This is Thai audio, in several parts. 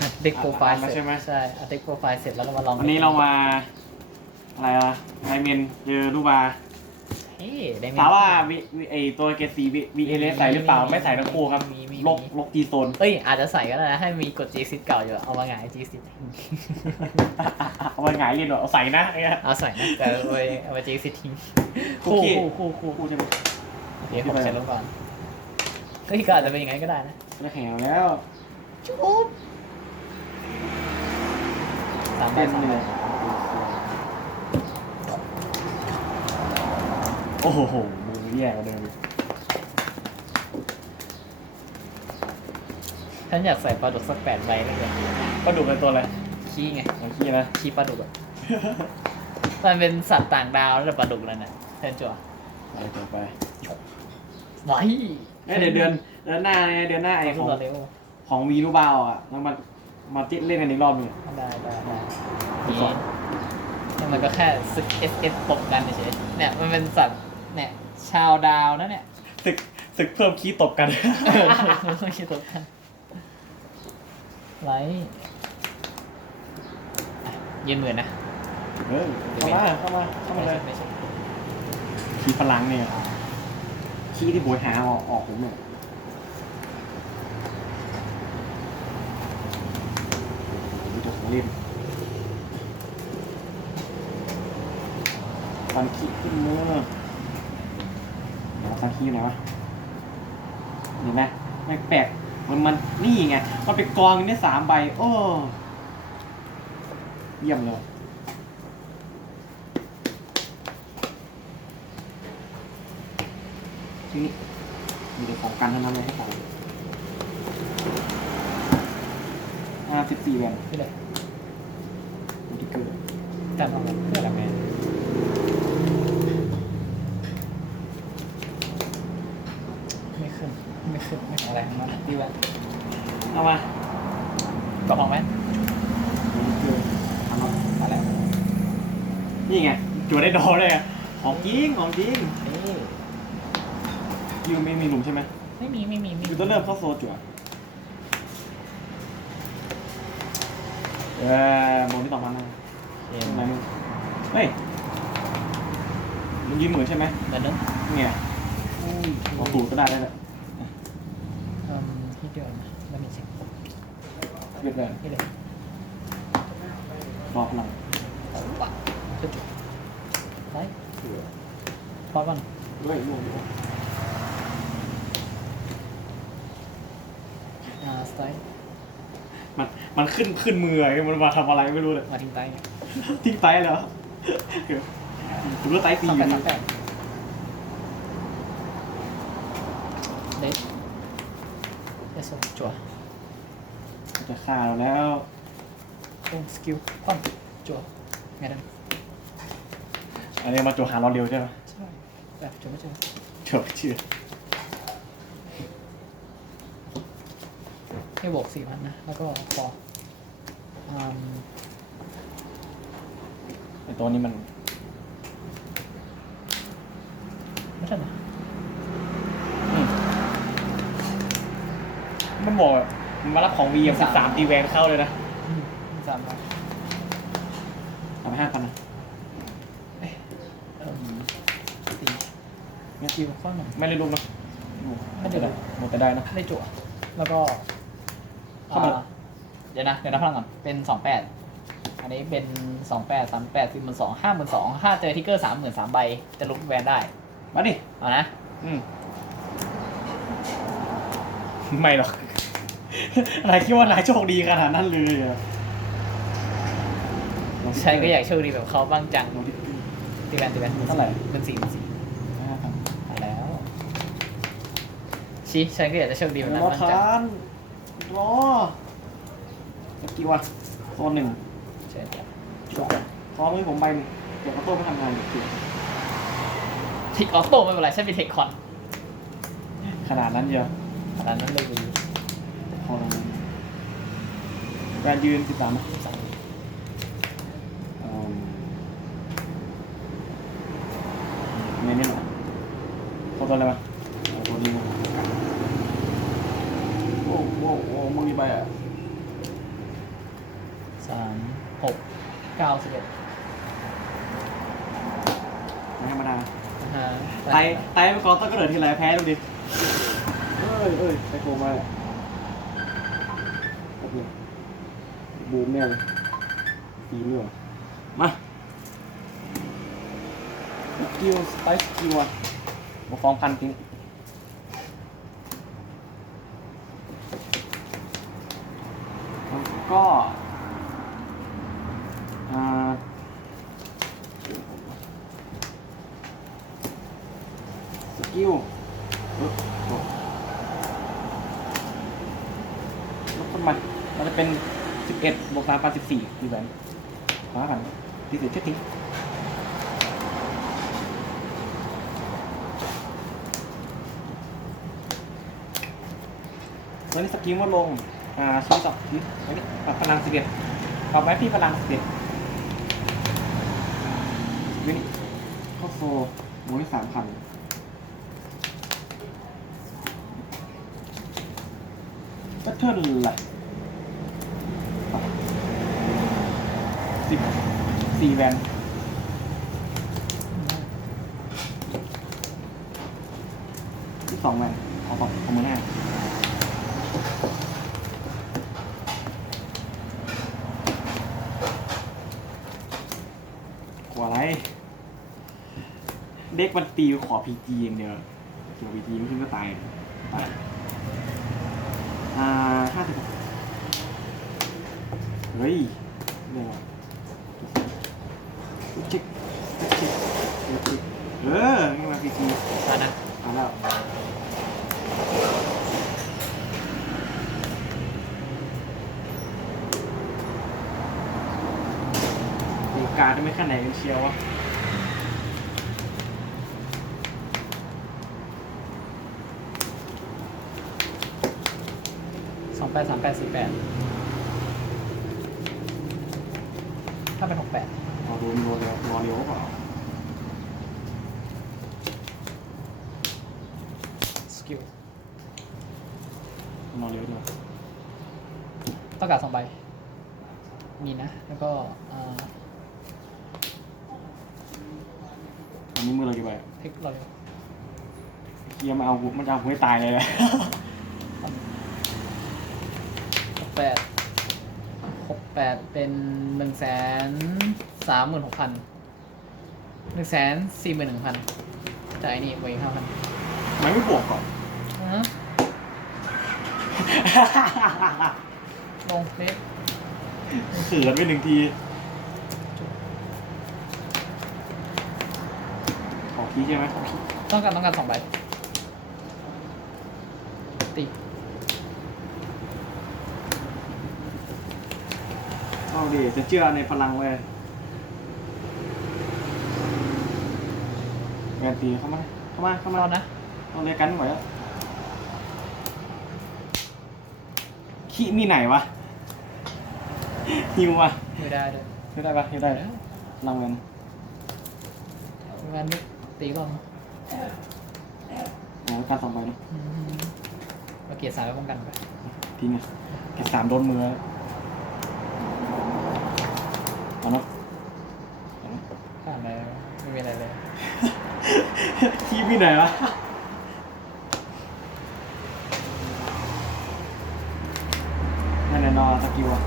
อัดเด็กโปรไฟล์อัดมาเสร็จใช่ไหม ใช่อัดเด็กโปรไฟล์เสร็จแล้วก็มาลองวันนี้เรามา อะไรอะไอเมนเจอลูกบาเฮ้ยได้ไหม ถามว่าวิวิไอตัวเกซีวีเอเลใส่หรือเปล่า ไม่ใส่ทั้งคู่ครับมีมี ลกลกจีโซน เอ้ยอาจจะใส่ก็ได้นะให้มีกด G ซิเก่าอยู่เอามาหงาย G ซิเอาไปหงายเรียนหรอเอาใส่นะไอ้เงี้ย เอาใส่นะแต่เอาไปเอาไป G ซิทิ้งคุคู่กกี้คู่คู่คู่คู่ใช่ไหมโอเคผมเสร็จแล้วก่อนเฮ้ยก็อาจจะเป็นอย่างนั้นก็ได้นะไม่แข็งแล้ว จุ๊บสามใบ เต้นสามเลใบยโอ้โหมือแย่กว่าเดิมอีกฉันอยากใส่ปลาดุกสักแปดใบเลยปลาดุกเป็นตัวอะไรขี้ไงไอ้ขี้นะ ขี้ปลาดุกอะ มันเป็นสัตว์ต่างดาวแล้วแต่ปลาดุกแล้วนะเชิญจั่วไปต่อไปไว้เอ้ยเดี๋ยวเดือนเดือนหน้าไงเดือนหน้าไอ้ไอ้ขขอองงเร็วของวีรูบาวอะแล้วมัน มาเล่นกันอีกรอบหนึงได้ได้ได้นี่นี่มันก็แค่ศึก S S ตบกันเฉยๆเนี่ยมันเป็นสัตว์เนี่ยชาวดาวนะเนี่ย ศึกศึกเพิ่มคีย์ตบกันเออไม่คิดตบกันไลท์อะยืนหมื่นนะเฮ้ยเข้ามาเข้ามาเข้ามาเลยไม่ใช่ คีย์พลังเนี่ยคีย์ที่บวยหาออกออกผมเนี่ย มีตังเล่นฟันคีย์ขึ้นมือเดี๋ยวฟันคีย์อยู่ไหนวะเห็นไหมไม่แปลกมันมันนี่ไงมันไปกองอยู่ในสามใบ โอ้เยี่ยมเลยที่นี่มีแต่ของกันทั้งนั้นเลยให้ของ ห้าสิบสี่แวนไม่เลยดูที่เกิดกันเอาเพื่ออะไรแม่ไม่ขึ้น ไม่ขึ้น ไม่อะไรทั้งนั้นดีว่าเอามาก็มองไหมดูที่เกิดทำมาอะไรนี่ไงจั่วได้ดอเลยอะของจริงของจริงเอ้ยยูไม่มีหลุมใช่ไหมไม่มี ไม่มีไม่ยูมีต้องเริ่มเข้าโซจั่วเออโมนี่ต่อมานะเอ็ทำมไมมึงเฮ้ยมึงยืมหมื่นใช่ไหมเหมือนเดิมเนี่ยเอาตูดก็ได้แล้วแหละอืมที่เดียวนะไม่มีเช็คเรียบร้อยนี่เลยรอพลังเอาวะจุดไปพอบ้างด้วยรวมอ่าสไตล์ มันมันขึ้นขึ้นมือไอ้มันมาทำอะไรไม่รู้เลย มาทิ้งไตทิ้งไตแล้วคุณรู้ไตตีสามอแปยู่ดนี่สามแปดเด็ดเอสโซจั่วจะฆ่าเราแล้วลงสกิลคว่ำจั่วไงดันอันนี้มาโจหาเราเร็วใช่ไหมใช่แบบจั่วไม่เจอเชื่อเชื่อ ให้บวกสี่พันนะ แล้วก็พออืมไอตัวนี้มันไม่ใช่นะอืมมันบอกอะมันมารับของวีสิบสามตีแวนเข้าเลยนะอืมสามพันทำห้าพันนะเอ่มสี่สกิลคว่ำหนึ่งไม่เลยลุกนะไม่ได้ลุกหมดแต่ได้นะ ได้จั่วแล้วก็ เข้ามาอ่เดี๋ยวนะ เดี๋ยวนะพลังก่อน เป็นสองแปด อันนี้เป็นสองแปดสามแปดสี่หมื่นสองห้าหมื่นสองถ้าเจอทิกเกอร์สามหมื่นสามใบ จะลุกแวนได้ มาดิเอานะ อืม ไม่หรอก นายคิดว่านายโชคดีขนาดนั้นเลยเหรอใช่ก็อยากโชคดีแบบเขาบ้างจังลองดิตีแวนตีแวนเท่าไหร่เป็นสี่เป็นสี่ห้าพันมาแล้วชิฉันก็อยากจะโชคดีแบบนั้นรอบ้างทจังาน รอเมื่อกี้ว่าโซนหนึ่งเชิญจ้ะจบพร้อมให้ผมใบหนึ่งเดี๋ยวกระโต้ไม่ทำงานเดี๋ยวทิกออโต้ไม่เป็นไรฉันมีเทคคอนขนาดนั้นเดียวขนาดนั้นเลยดูพอแล้วแวนยืนสิบสามสองเนี่ยนี่หรอโคตรอะไรวะเอาตัวนี้มาโอ้โหโอ้โหมึงมีใบอะ เก้าสิบเอ็ด ไม่ธรรมดา นะฮะไตไตไปก่อนต้องกระโดดทีไรแพ้ดูดิ เอ้ยเอ้ยไปโกงมาโอ้โหบูมแน่เลยทีมนี่หว่ามาสกิลสไปสกิลอะมาฟ้องพันทิ้งแล้วก็อ่า ส กิลลดลดลดขึ้นมามันจะเป็น 11บวก3 1 4ดีแหวนมากันดีสุดเช็ดทิ้งแล้วนี่สกิลว่าลง อ่าชี้ต่อชี้อันนี้ปรับพลัง11ปรับไว้ที่พลัง11วินี่เข้าโซ่โมยสามพัน ก็เท่าไหร่สิบสี่แวนที่สองแวนเอต่อเอามือหน้าขวอะไรเด็กมันตีขอพีจีอย่างเดียวเกี่ยวพีจีไม่ขึ้นก็ตายไป อ่าห้าสิบเฮ้ยเรียกว่าชิคชิคชิคเออนี่มาพีจีอ่านะมาแล้วตีการจะไม่ขั้นไหนกันเชียววะ สอง แปดสามแปดสี่แปดถ้าเป็นหกแปดรอดูรอเร็วรอเร็วเปล่าสกิลรอเร็วด้วยต้องการสองใบ มีนะ แล้วก็อ่าอันนี้มือเรากี่ใบเทคเราเร็วเฮียมาเอากูมันจะเอากูให้ตายเลยแหละหก แปดหกแปดเป็นหนึ่งแสนสามหมื่นหกพันหนึ่งแสนสี่หมื่นหนึ่งพันจ่ายนี่ไว้ห้าพันทำไมไม่บวกก่อนลงเล็กเสือนไปหนึ่งทีขอคีย์ใช่ไหมต้องการต้องการสองใบตี เอาดิจะเชื่อในพลังเลยแวนตีเข้ามา เข้ามา เข้ามาเรานะเอาเลยกันไหวแล้วขี้มีไหนวะฮิววะไม่ได้เลยไม่ได้ปะฮิวได้ลังเงินงานนี้ตีก่อนโอ้การสองใบเนอะอืมมาเกียร์สายไว้ป้องกันไปทิ้งอะเก็บสามโดนมือเอาเนาะเอาเนอะ ผ่านแล้วไม่มีอะไรเลย ทีมมีไหนวะนั่นแน่นอนสกิลอะ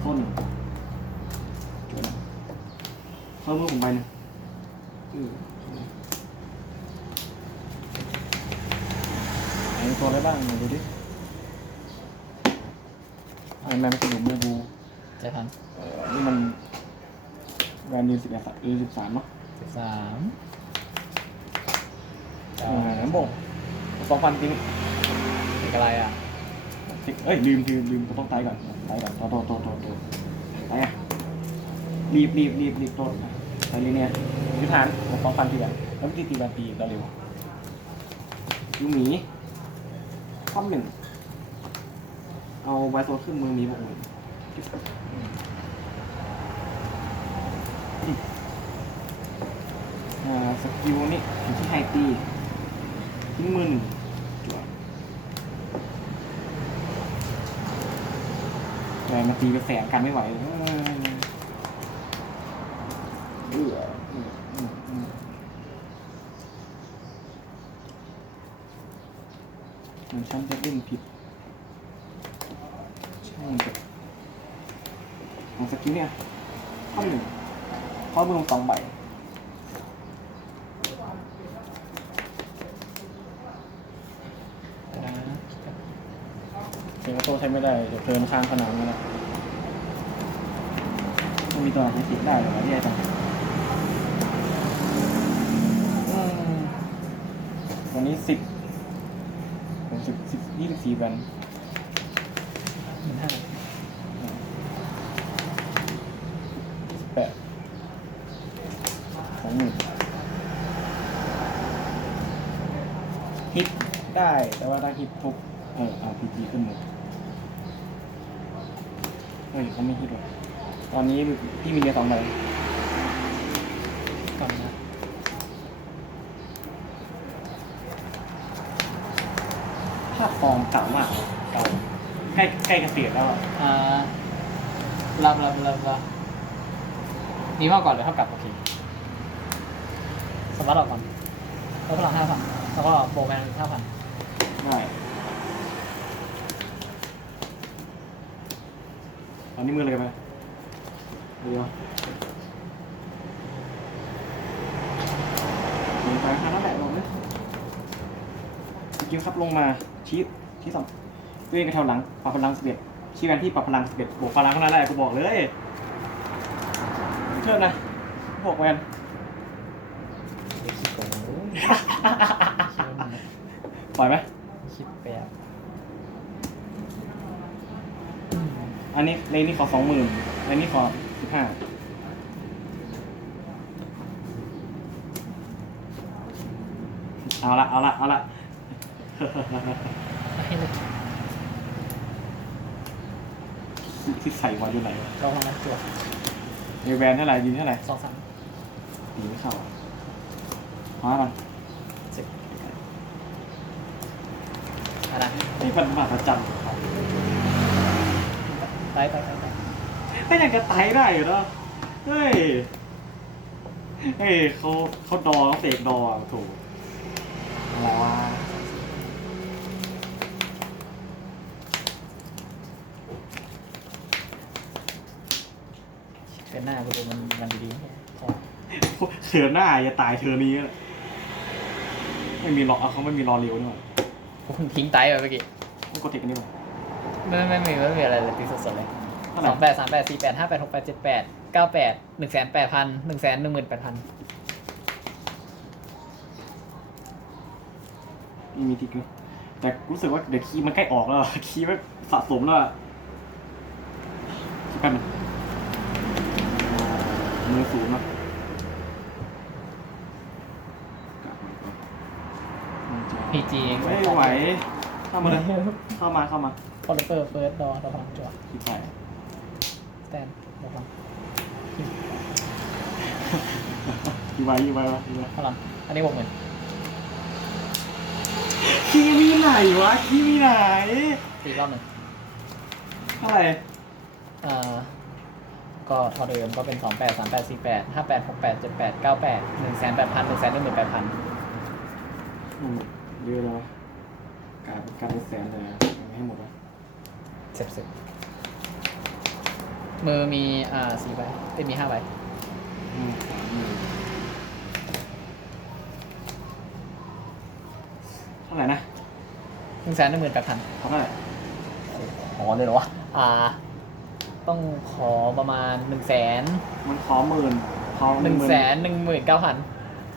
โซ่หนึ่งจวนนะเพิ่มมือผมไปหนึ่งอือไหนมีตัวอะไรบ้างไหนดูดิไอแมนมันกระดูกบูบูใจพันเอ่อนี่มันแวนยืนสิบแปดยืนสิบสามเนาะสิบสามเออน้ำบ่งสองพันจริงติดอะไรอะเอ้ยลืมลืมลืมต้องตายก่อนตายก่อนโตโตโตโตโตตายอะรีบรีบรีบรีบโตตายเลยเนี่ยยุทธานสองพันทีแบบแล้ววิธีตีแบบตีเราเร็วยูหมีข้อมหนึ่งเอาไวโซขึ้นมือหมีบอกหนึ่งสกิลนี่ที่ไฮตี หมือหนึ่งจั่วแต่มาตีเป็นแสนกันไม่ไหวเออเหมือนฉันจะเล่นผิดช่างเถอะของสกิลเนี่ยข้อหนึ่งข้อมือสองใบ นะ เสียงโตใช้ ไม่ได้เดี๋ยวเทินข้างผนังนี่แหละมันมีตัวไหนใช้สิทธิ์ได้เหรอที่ไอ้จังวันนี้สิบผมสิบสิบยี่สิบสี่แบนห้าแปดสองหมื่นฮิตได้แต่ว่าถ้าฮิตทุกเออเอาพีจีขึ้นหมด เฮ้ยเขาไม่ฮิตหรอกตอนนี้พี่มีเรียสองใบก่อนนะภาพฟอร์มเก่ามากเก่าใกล้ใกล้เกษียณแล้วอะอ่ารับรับรับรับนี่มากก่อนหรือเท่ากับโอเคสมบัติออกก่อนแล้วพลังห้าพันแล้วก็โบว์แมนห้าพันได้ตอ นนี้มืออะไรกันไปเดี๋ยวลงไปข้างนั้นแหละลงเลยสกิลครับลงมาชี้ชี้สองตัวเองกระเท่าหลังปรับพลังสิบเอ็ดชี้กันที่ปรับพลังสิบเอ็ดบวกพลังข้างนั้นแหละกูบอกเลยเชิญนะบอกแวนคิดโอ้โหปล่อยไหม คิดแปบ อันนี้เลนนี่ขอสองหมื่นเลนนี่ขอสิบห้าเอาละเอาละเอาละให้เลยที่ใส่ไว้อยู่ไหนวะลองมานะจวดเอแวนเท่าไหร่ยืนเท่าไหร่สองสามตีไม่เข้ามามันสิบอะไรนี่มันมาประจำของเขา ไปไปไปไปก็ยังจะไตได้อยู่เนอะเฮ้ย เฮ้ยเขาเขาดอเขาเสกดออะถูกอะไรวะเป็นหน้ากูดูมันมันดีๆพอเสือหน้าอย่าตายเธอนี้แหละไม่มีรอเอาเขาไม่มีรอเร็วด้วยกูเพิ่งทิ้งไตไปเมื่อกี้ต้องกดเทคกันดีกว่า ไม่ไม่ไม่มีไม่มีอะไรเลยตีสดๆเลยเท่าไหร่ สองแปดสามแปดสี่แปดห้าแปดหกแปดเจ็ดแปดเก้าแปดหนึ่งแสนแปดพันหนึ่งแสนหนึ่งหมื่นแปดพันไม่มีทิกเลยแต่รู้สึกว่าเดี๋ยวคีย์มันใกล้ออกแล้วอะ คีย์มันสะสมแล้วอะคิดแป๊บนึงมือสูงอะกลับมาก่อนมันจะพีจีไม่ไหว เข้ามาเลย เข้ามาเข้ามา คอลเลเตอร์เฟิร์สดอดอพลังจั่วคิดไปสแตนดอพลังคิดไว้คิดไว้วะคิดไว้พลังอันนี้หกหมื่นคีย์มีไหนวะคีย์มีไหนตีรอบหนึ่งเท่าไหร่อ่าก็เท่าเดิมก็เป็นสองแปดสามแปดสี่แปดห้าแปดหกแปดเจ็ดแปดเก้าแปดหนึ่งแสนแปดพันหนึ่งแสนหนึ่งหมื่นแปดพันอืมเยอะแล้วกลายเป็นการเป็นแสนเลยอะยังไม่ให้หมดวะ เสร็จเสร็จมือมีอ่าสี่ใบเอ้ยมีห้าใบอืมสามหมื่นเท่าไหร่นะหนึ่งแสนหนึ่งหมื่นแปดพันเท่าไหร่ขอเลยเหรอวะอ่า ต้องขอประมาณหนึ่งแสนมันขอหมื่นขอหนึ่งแสนหนึ่งหมื่นเก้าพัน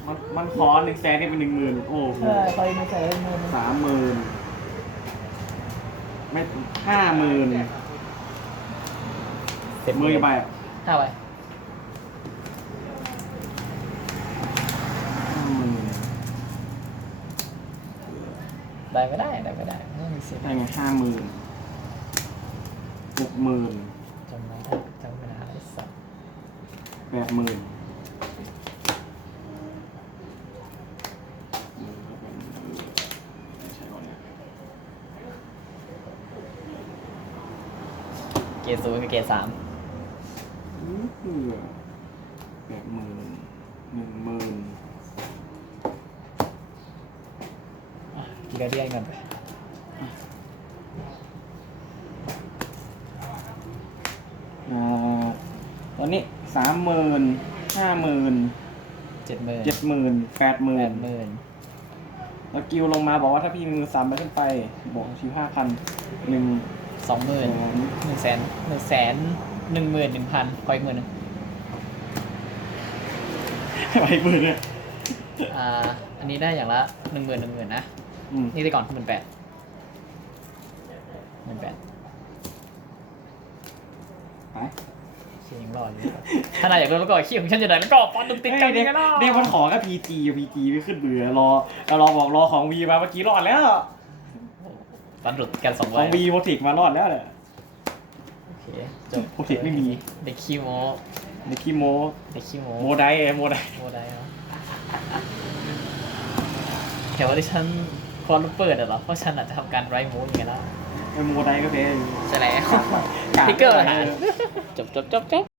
มันมันขอหนึ่งแสนนี่เป็นหนึ่งหมื่นโอ้โหใช่ขออีกหนึ่งแสนหนึ่งหมื่นสามหมื่น ไม่ห้าหมื่นเสร็จมือกี่ใบอะห้าใบห้าหมื่นได้ไม่ได้ได้ไม่ได้ไม่มีเสียได้ไงห้าหมื่นหกหมื่นจำไม่ได้จำไม่ได้ไอ้สัสแปดหมื่นใช่ก่อนเนี่ย เก รดศูนย์กับเกรดสามอือเผื่อแปดหมื่นหนึ่งหมื่นอะกีการเดียนก่อนไปอ่าตอนนี้สามหมื่นห้าหมื่นเจ็ดหมื่นเจ็ดหมื่นแปดหมื่แปนดหมื่นแล้วกิวลงมาบอกว่าถ้าพี่มีมือสามไปขึ้นไป บอกชิวห้าพันหนึ่ง สองหมื่นหนึ่งแสนหนึ่งแสนหนึ่งหมื่นหนึ่งพันคอยหมื่นหนึ่งไปหมื่นเลยอ่า อันนี้ได้อย่างละหนึ่งหมื่นหนึ่งหมื่นนะ อืมนี่ไปก่อนหมื่นแปดหมื่นแปดไปเชียงรอดอยู่ครับถ้านายอยากรู้แล้วก็ขี้ของฉันจะไหนแล้วก็ปอนตุกติดกันเด็กกันเนาะเด็กมันขอกับพีจีพีจีไม่ขึ้นเบื่อรอเรารอบอกรอของวีมาเมื่อกี้รอดแล้ว ปอนหลุดกันสองขใบองวีโมติกมารอดแล้วเนี่ยโอเคจบโปรเทคไม่มีเด็กขี้โมในคีโมเด็กขี้โมโมไดไงโมไดโมได้เหรอแถวที่ฉันควรเปิดอะเหรอเพราะฉันอาจจะทำการไรโมดอย่างเงี้ยแล้วไอโมไดก็แพ้อยู่ ใช่แล้วกาดพิกเกอร์หารจบจบจบจบ